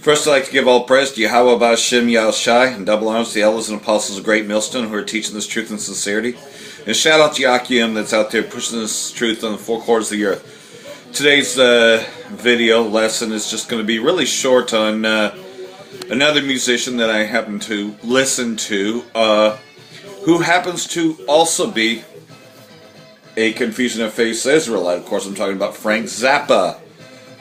First, I'd like to give all praise to Yahweh Ba'Shem Yahushai and double honors to the elders and apostles of Great Millstone who are teaching this truth in sincerity. And shout out to Yakim that's out there pushing this truth on the four corners of the earth. Today's video lesson is just going to be really short on another musician that I happen to listen to, who happens to also be a Confusion of Faith Israelite. Of course, I'm talking about Frank Zappa.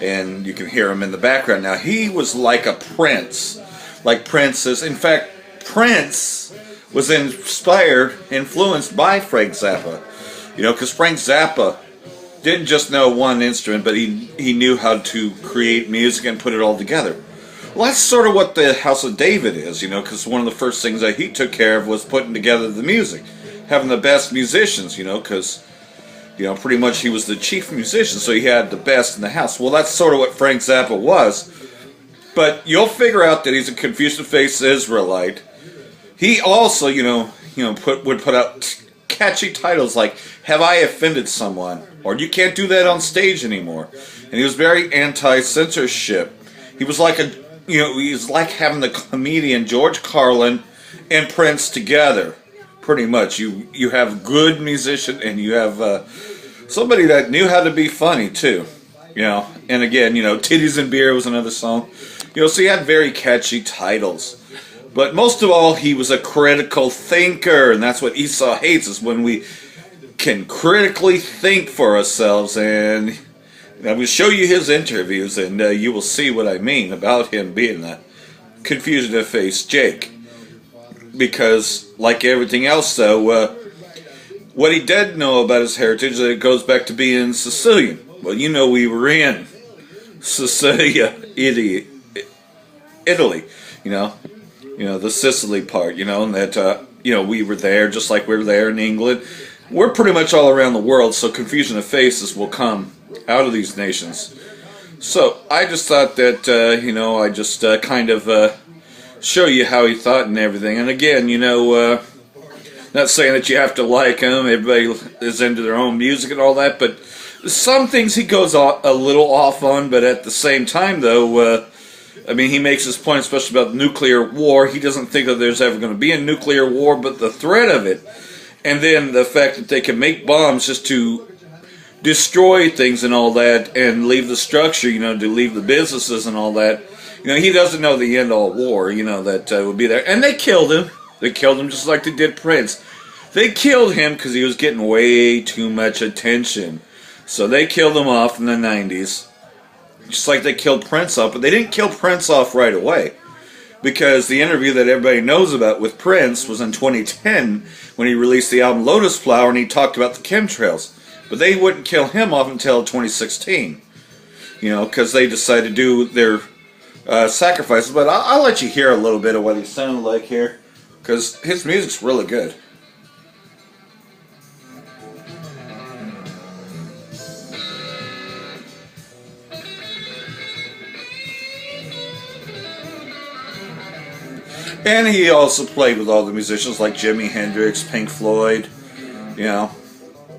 And you can hear him in the background. Now, he was like a prince. Like princes. In fact, Prince was influenced by Frank Zappa. You know, because Frank Zappa didn't just know one instrument, but he knew how to create music and put it all together. Well, that's sort of what the House of David is, you know, because one of the first things that he took care of was putting together the music. Having the best musicians, you know, because, you know, pretty much he was the chief musician, so he had the best in the house. Well, that's sort of what Frank Zappa was. But you'll figure out that he's a Confusion of Faith Israelite. He also, would put out catchy titles like "Have I Offended Someone?" or "You Can't Do That on Stage Anymore." And he was very anti-censorship. He was like having the comedian George Carlin and Prince together. Pretty much, you have a good musician and you have somebody that knew how to be funny too, you know. And again, "Titties and Beer" was another song, so he had very catchy titles. But most of all, he was a critical thinker, and that's what Esau hates, is when we can critically think for ourselves. And I will show you his interviews, and you will see what I mean about him being a Confusion of Faith Jake. Because, like everything else, though, what he did know about his heritage, that it goes back to being Sicilian. Well, we were in Sicilia, Italy, the Sicily part, and that, we were there just like we were there in England. We're pretty much all around the world, so Confusion of Faces will come out of these nations. So, I just thought that, I just kind of show you how he thought and everything. And again, not saying that you have to like him. Everybody is into their own music and all that, but some things he goes a little off on. But at the same time, though, he makes his point, especially about nuclear war. He doesn't think that there's ever going to be a nuclear war, but the threat of it, and then the fact that they can make bombs just to destroy things and all that, and leave the structure, to leave the businesses and all that. He doesn't know the end-all war, that would be there. And they killed him. They killed him just like they did Prince. They killed him because he was getting way too much attention. So they killed him off in the 90s. Just like they killed Prince off. But they didn't kill Prince off right away. Because the interview that everybody knows about with Prince was in 2010 when he released the album Lotus Flower and he talked about the chemtrails. But they wouldn't kill him off until 2016. Because they decided to do their sacrifices. But I'll let you hear a little bit of what he sounded like here, because his music's really good. And he also played with all the musicians like Jimi Hendrix, Pink Floyd.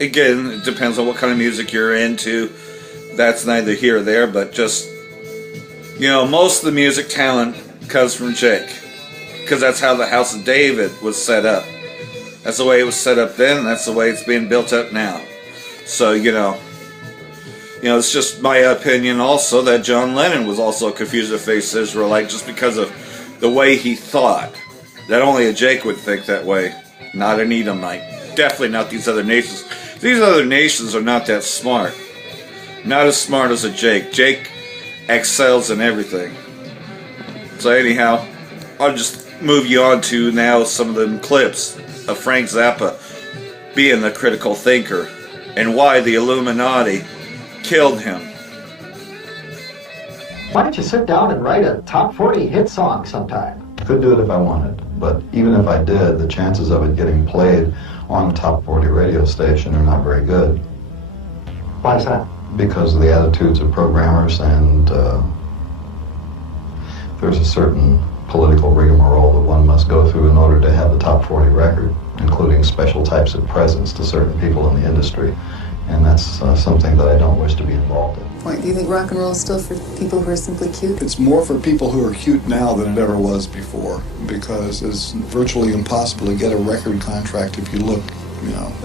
Again, it depends on what kind of music you're into. That's neither here or there, but just most of the music talent comes from Jake. Because that's how the House of David was set up. That's the way it was set up then, and that's the way it's being built up now. So, it's just my opinion also that John Lennon was also a Confusion of Faith Israelite just because of the way he thought. That only a Jake would think that way, not an Edomite. Definitely not these other nations. These other nations are not that smart. Not as smart as a Jake. Jake excels in everything. So anyhow, I'll just move you on to now some of the clips of Frank Zappa being the critical thinker and why the Illuminati killed him. Why don't you sit down and write a top 40 hit song sometime? Could do it if I wanted, but even if I did, the chances of it getting played on a top 40 radio station are not very good. Why is that? Because of the attitudes of programmers, and there's a certain political rigmarole that one must go through in order to have the top 40 record, including special types of presents to certain people in the industry, and that's something that I don't wish to be involved in. point? Do you think rock and roll is still for people who are simply cute? It's more for people who are cute now than it ever was before, because it's virtually impossible to get a record contract if you look,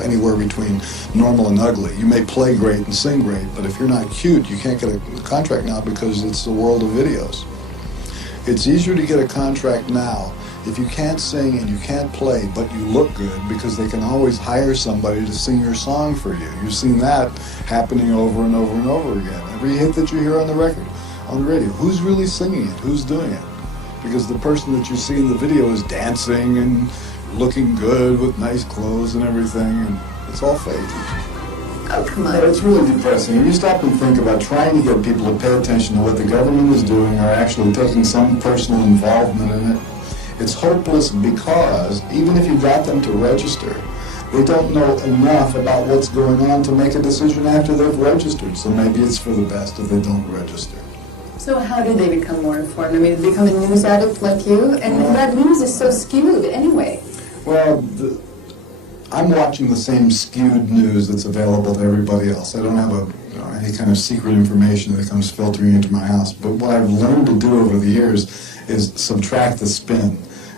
anywhere between normal and ugly. You may play great and sing great, but if you're not cute, you can't get a contract now because it's the world of videos. It's easier to get a contract now if you can't sing and you can't play, but you look good, because they can always hire somebody to sing your song for you. You've seen that happening over and over and over again. Every hit that you hear on the record, on the radio, who's really singing it? Who's doing it? Because the person that you see in the video is dancing and looking good with nice clothes and everything, and it's all fake. Oh, come on. But it's really depressing. When you stop and think about trying to get people to pay attention to what the government is doing or actually taking some personal involvement in it, it's hopeless, because even if you got them to register, they don't know enough about what's going on to make a decision after they've registered. So maybe it's for the best if they don't register. So how do they become more informed? I mean, become a news addict like you? And that news is so skewed anyway. Well, I'm watching the same skewed news that's available to everybody else. I don't have any kind of secret information that comes filtering into my house. But what I've learned to do over the years is subtract the spin.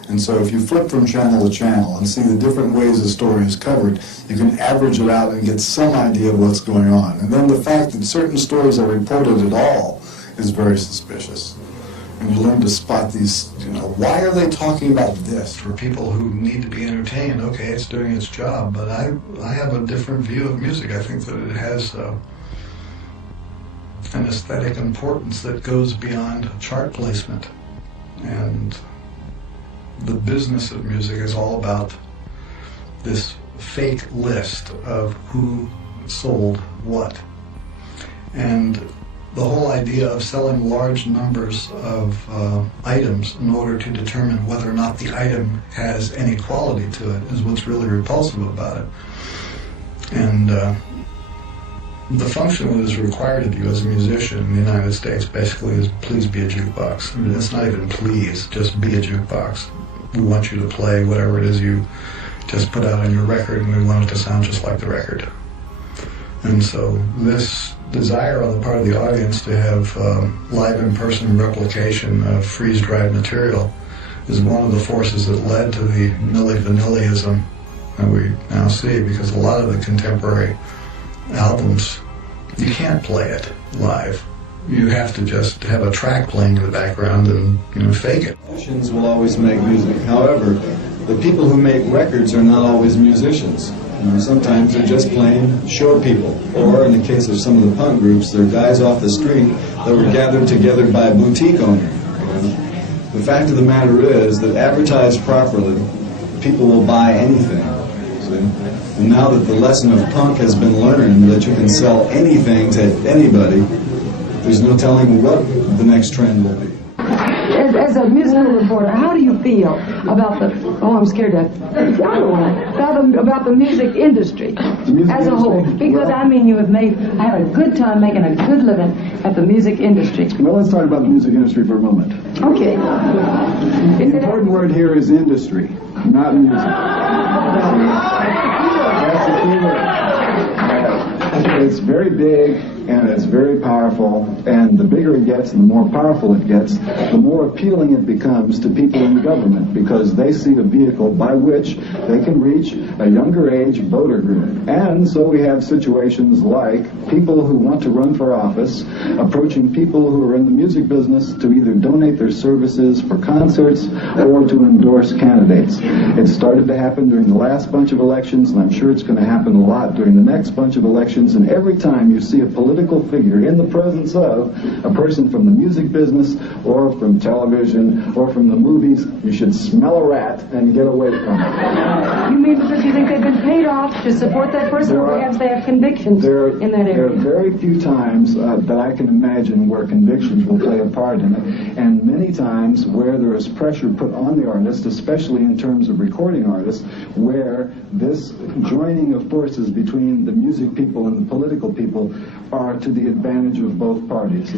And so if you flip from channel to channel and see the different ways the story is covered, you can average it out and get some idea of what's going on. And then the fact that certain stories are reported at all is very suspicious. And you learn to spot these, why are they talking about this? For people who need to be entertained, okay, it's doing its job, but I have a different view of music. I think that it has an aesthetic importance that goes beyond chart placement. And the business of music is all about this fake list of who sold what. And the whole idea of selling large numbers of items in order to determine whether or not the item has any quality to it is what's really repulsive about it. And the function that is required of you as a musician in the United States basically is please be a jukebox. I mean, it's not even please, just be a jukebox. We want you to play whatever it is you just put out on your record, and we want it to sound just like the record. And so this desire on the part of the audience to have live in-person replication of freeze-dried material is one of the forces that led to the Milli Vanilliism that we now see, because a lot of the contemporary albums, you can't play it live. You have to just have a track playing in the background and fake it. Musicians will always make music. However, the people who make records are not always musicians. Sometimes they're just plain show people. Or in the case of some of the punk groups, they're guys off the street that were gathered together by a boutique owner. The fact of the matter is that advertised properly, people will buy anything. See? And now that the lesson of punk has been learned, that you can sell anything to anybody, there's no telling what the next trend will be. As a musical reporter, how do you feel about I'm scared to, about the music industry as a whole? Because you have had a good time making a good living at the music industry. Well, let's talk about the music industry for a moment. Okay. The important word here is industry, not music. That's the key word. It's very big, and it's very powerful, and the bigger it gets and the more powerful it gets, the more appealing it becomes to people in government, because they see a vehicle by which they can reach a younger age voter group. And so we have situations like people who want to run for office approaching people who are in the music business to either donate their services for concerts or to endorse candidates. It started to happen during the last bunch of elections, and I'm sure it's going to happen a lot during the next bunch of elections, and every time you see a political figure in the presence of a person from the music business or from television or from the movies, you should smell a rat and get away from it. You mean because you think they've been paid off to support that person, or perhaps they have convictions in that area? There are very few times that I can imagine where convictions will play a part in it, and many times where there is pressure put on the artist, especially in terms of recording artists, where this joining of forces between the music people and the political people are to the advantage of both parties.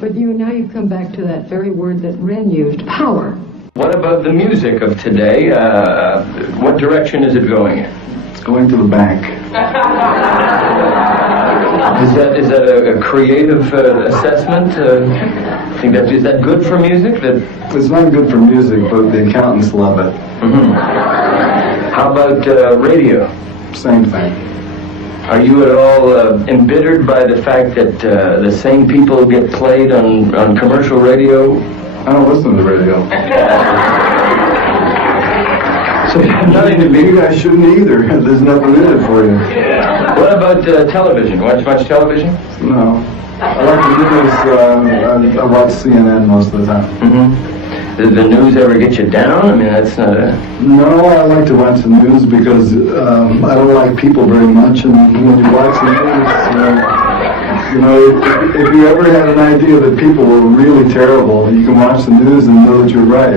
But now you come back to that very word that Ren used, power. What about the music of today? What direction is it going in? It's going to the bank. Is that a creative assessment? Is that good for music? It's not good for music, but the accountants love it. Mm-hmm. How about radio? Same thing. Are you at all embittered by the fact that the same people get played on commercial radio? I don't listen to the radio. So nothing to be. You guys shouldn't either. There's nothing in it for you. What about television? Watch much television? No. I like the news. I watch CNN most of the time. Mm-hmm. Does the news ever get you down? I mean, that's not a... No, I like to watch the news because I don't like people very much, and when you watch the news, if you ever had an idea that people were really terrible, you can watch the news and know that you're right.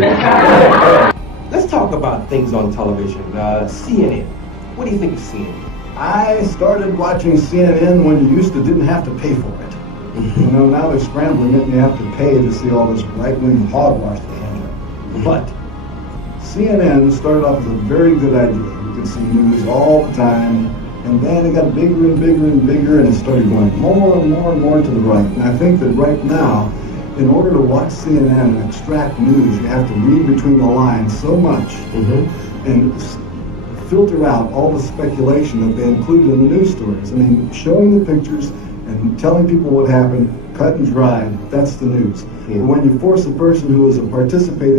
Let's talk about things on television. CNN. What do you think of CNN? I started watching CNN when you didn't have to pay for it. Now they're scrambling it and you have to pay to see all this right-wing hogwash they have. But CNN started off as a very good idea. You could see news all the time, and then it got bigger and bigger and bigger, and it started going more and more and more to the right. And I think that right now, in order to watch CNN and extract news, you have to read between the lines so much and filter out all the speculation that they included in the news stories. I mean, showing the pictures and telling people what happened, cut and dried, that's the news. But when you force a person who is a participant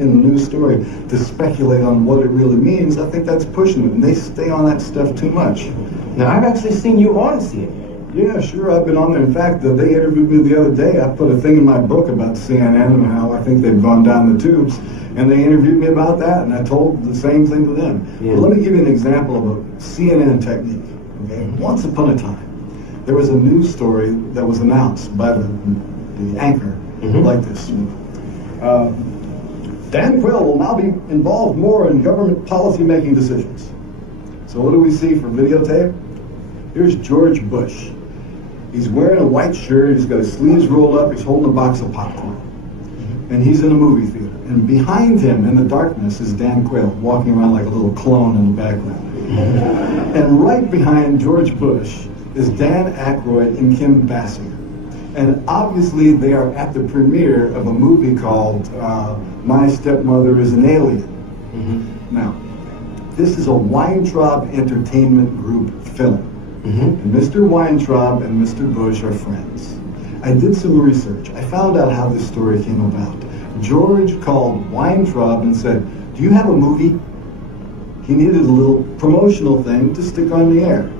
in the news story to speculate on what it really means, I think that's pushing it, and they stay on that stuff too much. Now, I've actually seen you on CNN. Yeah, sure, I've been on there. In fact, they interviewed me the other day. I put a thing in my book about CNN and how I think they've gone down the tubes, and they interviewed me about that, and I told the same thing to them. But let me give you an example of a CNN technique. Okay, once upon a time, there was a news story that was announced by the anchor like this. Dan Quayle will now be involved more in government policy-making decisions. So what do we see for videotape? Here's George Bush. He's wearing a white shirt, he's got his sleeves rolled up, he's holding a box of popcorn. And he's in a movie theater. And behind him, in the darkness, is Dan Quayle, walking around like a little clone in the background. And right behind George Bush is Dan Aykroyd and Kim Basinger. And obviously they are at the premiere of a movie called My Stepmother is an Alien. Now, this is a Weintraub Entertainment Group film. And Mr. Weintraub and Mr. Bush are friends. I did some research. I found out how this story came about. George called Weintraub and said, "Do you have a movie?" He needed a little promotional thing to stick on the air.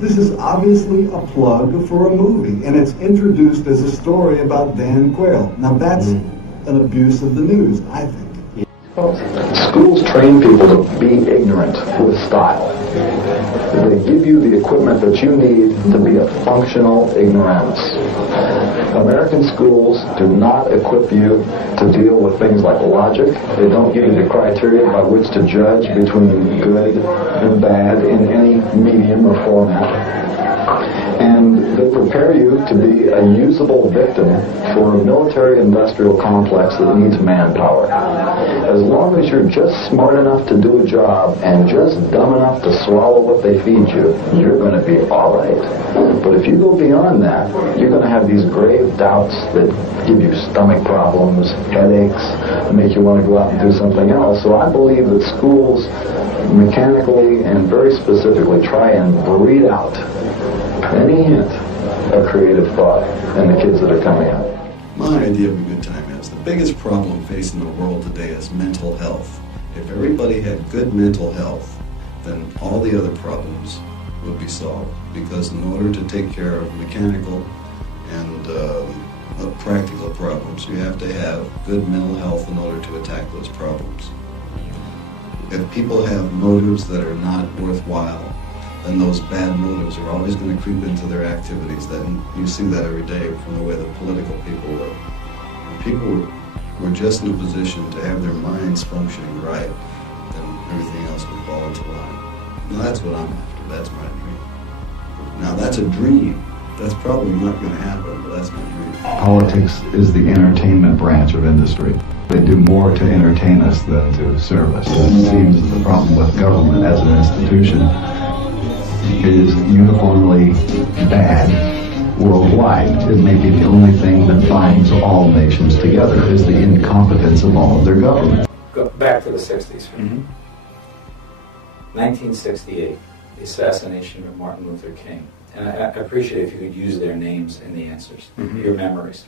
This is obviously a plug for a movie, and it's introduced as a story about Dan Quayle. Now that's an abuse of the news, I think. Schools train people to be ignorant with style. They give you the equipment that you need to be a functional ignoramus. American schools do not equip you to deal with things like logic. They don't give you the criteria by which to judge between good and bad in any medium or format. And they prepare you to be a usable victim for a military-industrial complex that needs manpower. As long as you're just smart enough to do a job and just dumb enough to swallow what they feed you, you're going to be all right. But if you go beyond that, you're going to have these grave doubts that give you stomach problems, headaches, that make you want to go out and do something else. So I believe that schools mechanically and very specifically try and breed out any hint of creative thought in the kids that are coming up. My idea of a good time is the biggest problem facing the world today is mental health. If everybody had good mental health, then all the other problems would be solved. Because in order to take care of mechanical and practical problems, you have to have good mental health in order to attack those problems. If people have motives that are not worthwhile, then those bad motives are always going to creep into their activities. Then you see that every day from the way the political people work. When people were just in a position to have their minds functioning right, then everything else would fall into line. Now that's what I'm after. That's my dream. Now that's a dream. That's probably not going to happen, but that's my dream. Politics is the entertainment branch of industry. They do more to entertain us than to serve us. It seems that the problem with government as an institution is uniformly bad worldwide. It may be the only thing that binds all nations together is the incompetence of all of their government. Go back to the 60s. 1968, the assassination of Martin Luther King. And I appreciate if you could use their names in the answers, your memories.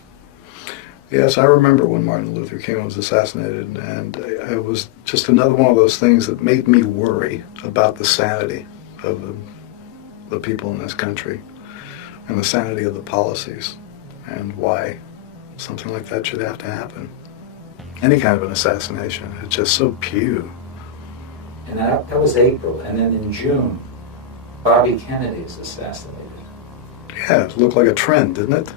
Yes, I remember when Martin Luther King was assassinated, and it was just another one of those things that made me worry about the sanity of the people in this country and the sanity of the policies and why something like that should have to happen. Any kind of an assassination, it's just so pew. And that was April, and then in June, Bobby Kennedy is assassinated. Yeah, it looked like a trend, didn't it?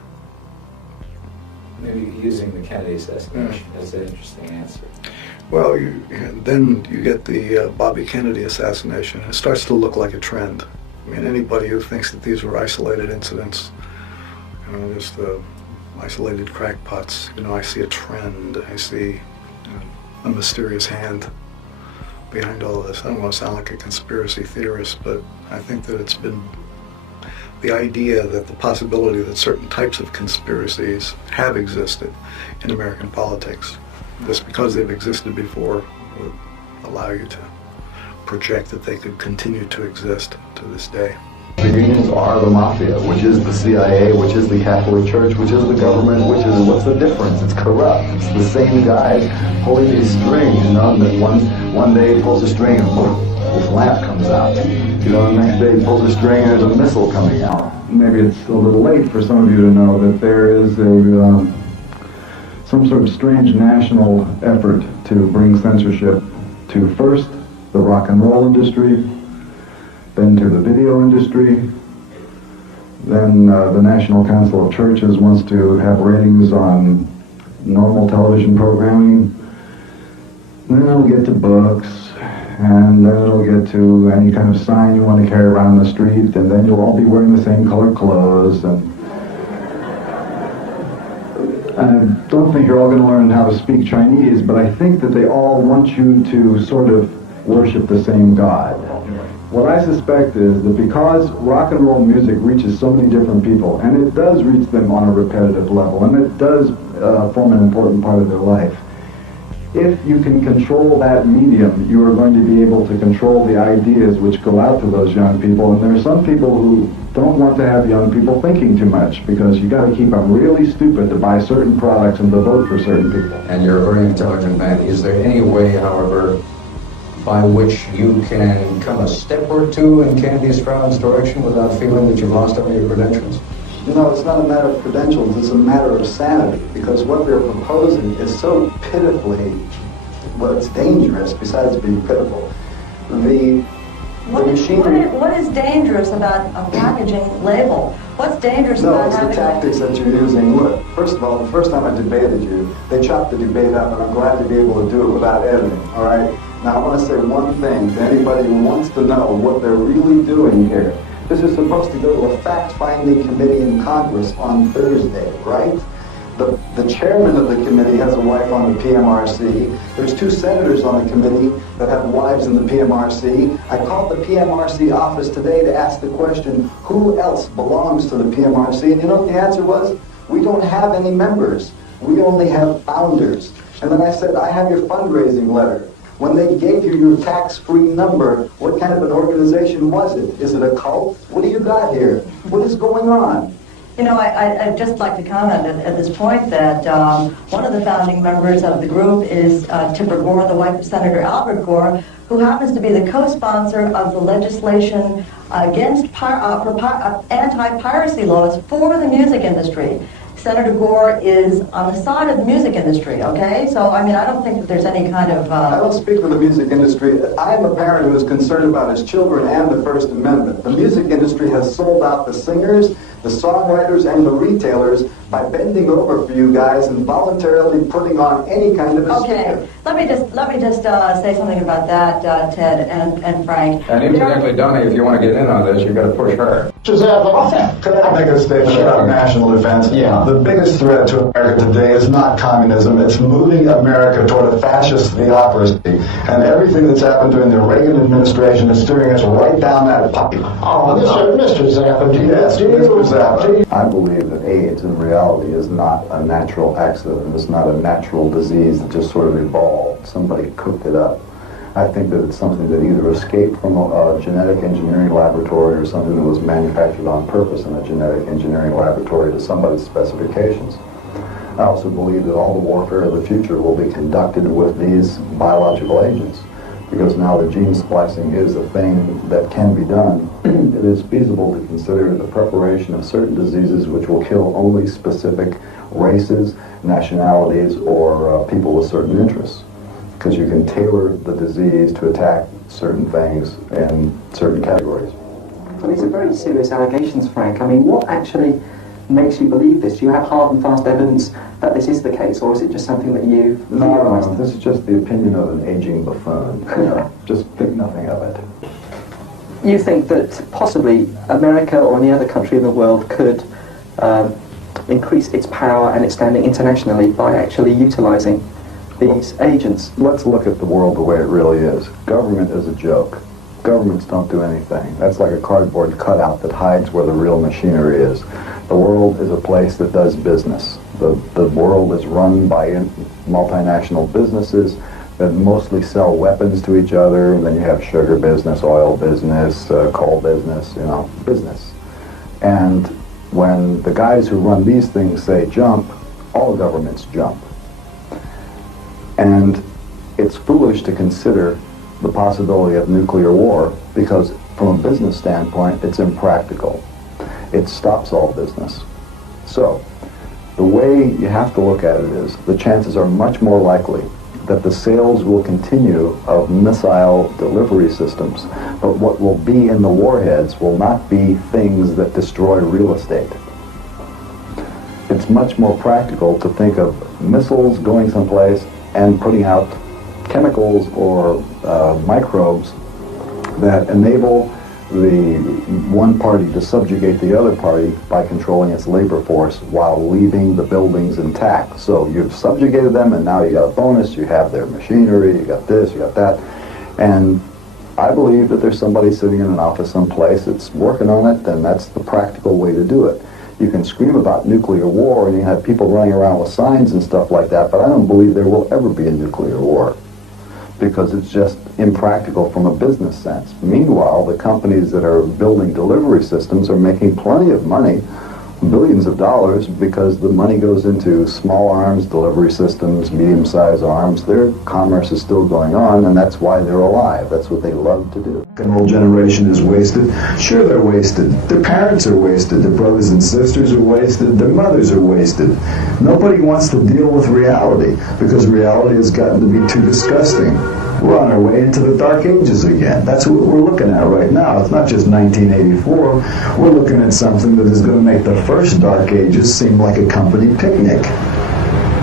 Maybe using the Kennedy assassination as an interesting answer. Well, then you get the Bobby Kennedy assassination. It starts to look like a trend. I mean, anybody who thinks that these were isolated incidents, just isolated crackpots, I see a trend. I see a mysterious hand behind all of this. I don't want to sound like a conspiracy theorist, but I think that it's been the idea that the possibility that certain types of conspiracies have existed in American politics, just because they've existed before, would allow you to project that they could continue to exist to this day. The unions are the mafia, which is the CIA, which is the Catholic Church, which is the government, which is, what's the difference? It's corrupt. It's the same guys pulling these strings, and then one day he pulls a string and boom, this lamp comes out. The next day he pulls a string and there's a missile coming out. Maybe it's a little late for some of you to know that there is some sort of strange national effort to bring censorship to first the rock and roll industry, then to the video industry, then the National Council of Churches wants to have ratings on normal television programming, then it'll get to books, and then it'll get to any kind of sign you want to carry around the street, and then you'll all be wearing the same colored clothes. And I don't think you're all going to learn how to speak Chinese, but I think that they all want you to sort of worship the same God. What I suspect is that because rock and roll music reaches so many different people, and it does reach them on a repetitive level, and it does form an important part of their life, if you can control that medium, you are going to be able to control the ideas which go out to those young people. And there are some people who don't want to have young people thinking too much, because you got to keep them really stupid to buy certain products and to vote for certain people. And you're a very intelligent man. Is there any way, however, by which you can come a step or two in Candy Stroud's direction without feeling that you've lost all your credentials? It's not a matter of credentials, it's a matter of sanity, because what they're proposing is so pitifully, well, it's dangerous besides being pitiful. What is dangerous about a packaging label? What's dangerous about it's the tactics that you're using. Look, first of all, the first time I debated you, they chopped the debate up, and I'm glad to be able to do it without editing, all right? Now, I want to say one thing to anybody who wants to know what they're really doing here. This is supposed to go to a fact-finding committee in Congress on Thursday, right? The chairman of the committee has a wife on the PMRC. There's 2 senators on the committee that have wives in the PMRC. I called the PMRC office today to ask the question, who else belongs to the PMRC? And you know what the answer was? We don't have any members. We only have founders. And then I said, I have your fundraising letter. When they gave you your tax-free number, what kind of an organization was it? Is it a cult? What do you got here? What is going on? I'd just like to comment at this point that one of the founding members of the group is Tipper Gore, the wife of Senator Albert Gore, who happens to be the co-sponsor of the legislation against anti-piracy laws for the music industry. Senator Gore is on the side of the music industry, okay? So, I don't think that there's any kind of... I don't speak for the music industry. I am a parent who is concerned about his children and the First Amendment. The music industry has sold out the singers, the songwriters, and the retailers by bending over for you guys and voluntarily putting on any kind of a sticker. Let me just say something about that, Ted and Frank. And incidentally, Donnie, if you want to get in on this, you've got to push her. Could I make a statement about national defense? Yeah. The biggest threat to America today is not communism. It's moving America toward a fascist theocracy. And everything that's happened during the Reagan administration is steering us right down that pipe. Oh, Mr. Zappa. Yes, Mr. Zappa. I believe that AIDS in reality is not a natural accident. It's not a natural disease that just sort of evolved. Somebody cooked it up. I think that it's something that either escaped from a genetic engineering laboratory or something that was manufactured on purpose in a genetic engineering laboratory to somebody's specifications. I also believe that all the warfare of the future will be conducted with these biological agents, because now the gene splicing is a thing that can be done. It is feasible to consider the preparation of certain diseases which will kill only specific races, nationalities, or people with certain interests, because you can tailor the disease to attack certain things in certain categories. Well, these are very serious allegations, Frank. I mean, what actually makes you believe this? Do you have hard and fast evidence that this is the case, or is it just something that you've theorized? No, this is just the opinion of an aging buffoon. You know, just think nothing of it. You think that possibly America or any other country in the world could increase its power and its standing internationally by actually utilizing these agents? Let's look at the world the way it really is. Government is a joke. Governments don't do anything. That's like a cardboard cutout that hides where the real machinery is. The world is a place that does business. The world is run by multinational businesses that mostly sell weapons to each other, and then you have sugar business, oil business, coal business, you know, business. And when the guys who run these things say jump, all governments jump. And it's foolish to consider the possibility of nuclear war because from a business standpoint, it's impractical. It stops all business. So, the way you have to look at it is the chances are much more likely that the sales will continue of missile delivery systems, but what will be in the warheads will not be things that destroy real estate. It's much more practical to think of missiles going someplace and putting out chemicals or microbes that enable the one party to subjugate the other party by controlling its labor force while leaving the buildings intact. So you've subjugated them, and now you got a bonus, you have their machinery, you got this, you got that. And I believe that there's somebody sitting in an office someplace that's working on it, and that's the practical way to do it. You can scream about nuclear war, and you have people running around with signs and stuff like that, but I don't believe there will ever be a nuclear war, because it's just impractical from a business sense. Meanwhile, the companies that are building delivery systems are making plenty of money, billions of dollars, because the money goes into small arms delivery systems, medium-sized arms. Their commerce is still going on, and that's why they're alive. That's what they love to do. The whole generation is wasted. Sure, they're wasted. Their parents are wasted. Their brothers and sisters are wasted. Their mothers are wasted. Nobody wants to deal with reality because reality has gotten to be too disgusting. We're on our way into the Dark Ages again. That's what we're looking at right now. It's not just 1984. We're looking at something that is going to make the first Dark Ages seem like a company picnic,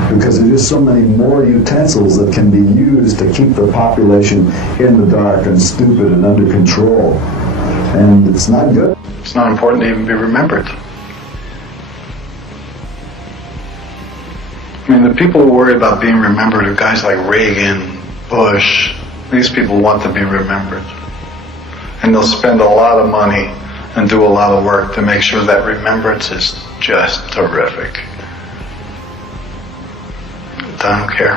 because there's just so many more utensils that can be used to keep the population in the dark and stupid and under control. And it's not good. It's not important to even be remembered. I mean, the people who worry about being remembered are guys like Reagan, Bush. These people want to be remembered. And they'll spend a lot of money and do a lot of work to make sure that remembrance is just terrific. I don't care.